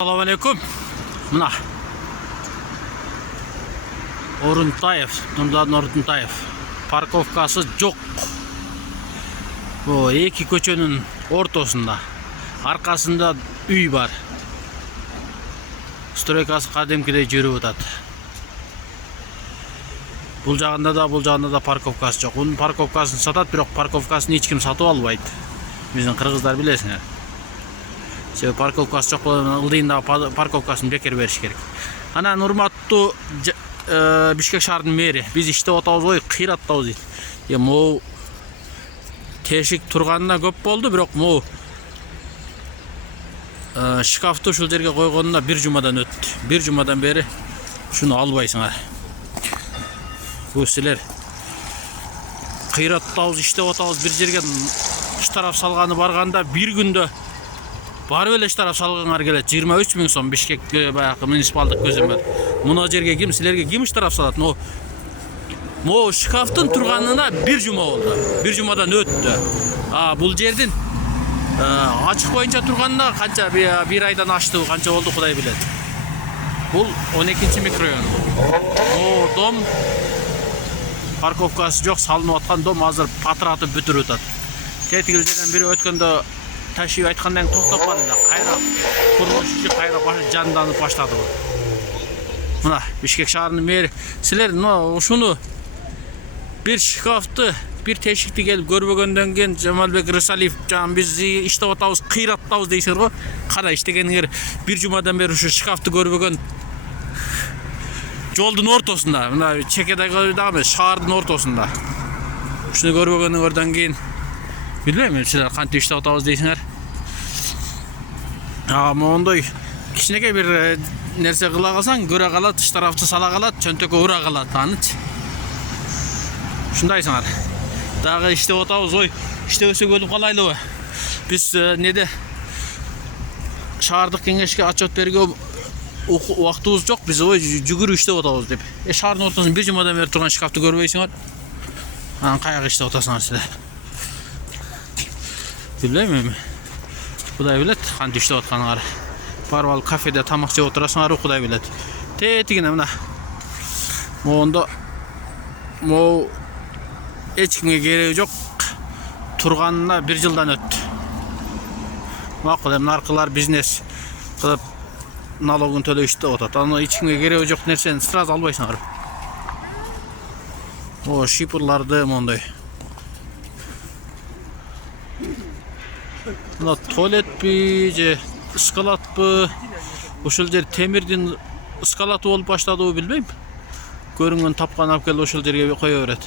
Assalamu alaikum. Mına Oruntayev, Nurdan Oruntayev parkovkası жоқ. Bu iki көчөнүн ортосунда. Аркасында үй бар. Стройкасы кадимкидей жүрүп атат. Бул жагында да парковкасы жоқ. Унун парковкасын сатат, бирок парковкасын эч ким сатып албайт. Биздин кыргыздар билесиңер. Себеби парковкасы жоқ болгондон ылдыйында парковкасын бекер бериш керек. Анан урматтуу Бишкек шаарынын мэри, биз иштеп атабыз, ой кыйраттабыз дейт. Могу тешик турганына көп болду, бирок могу шкафты ушул жерге койгонуна бир жумадан өттү. Бир жумадан бери ушуну албайсыңар. Бул силер кыйраттабыз, иштеп атабыз, бир жерге штраф салганы барганда бир күндө барып эле штраф салгаңар келет. 23 000 сом Бишкекке баягы муниципалдык көзөмөл. Муну жерге ким, силерге ким штраф салат? Могу шкафтын турганына бир жума болду. Бир жумадан өттү. Бул жердин ачык боюнча турганына канча бир айдан ашты, канча болду Кудай билет. Бул 12-чи микрорайон. Дом парковкасы жок, салынып аткан дом азыр патыратып бүтүрүп атат. Тетигил жерден бири өткөндө ташып айткандан токтоп калды. Кайра курулуш кайра жанданып баштады бул. Мына Бишкек шаарынын мэри, силер ушуну бир шкафты, бир тешикти келип көрбөгөндөн кийин Жамалбек Рысалиев жан биз иштеп атабыз, кыйраттабыз дейсиңер го. Кара иштегениңер бир жумадан бери ушу шкафты көрбөгөн. Жолдун ортосунда, мына чекедеги дагы шаардын ортосунда. Ушуну көрбөгөнүңөрдөн кийин билбейм, силер кантип иштеп атабыз дейсиңер. Мондой кичинекей бир нерсе кыла калсаң, көрө калат, штрафты сала калат, чөнтөккө ура калат, аныч. Ушундайсыңар. Дагы иштеп атабыз, ой, иштебесек өлүп калайлыбы? Биз неде шаардык кеңешке отчет берүүгө убактыбыз жок, биз ой жүгүрүп иштеп атабыз деп. Шаардын ортосунда бир жумадан бери турган шкафты көрбөйсүңөр? Анан каяка иштеп атасыңар силер? Билбейм эми. Кудай билет, кантип иштеп атканыңар. Барып алып кафеде тамак жеп отурасыңар, Кудай билет. Тетигине мына. Могу эч кимге кереги жок. Турганына бир жылдан өттү. Макул, эми наркылар бизнес кылып налогун төлөп иштеп атат. Аны эч кимге кереги жок нерсени сразу албайсыңар. Шипырларды мондой. Мына туалетпи же ыскалатпы? Ушул жер темирдин ыскалаты болуп баштадыбы билбейм. Көрүнгөн тапкан алып келип ошол жерге кое берет.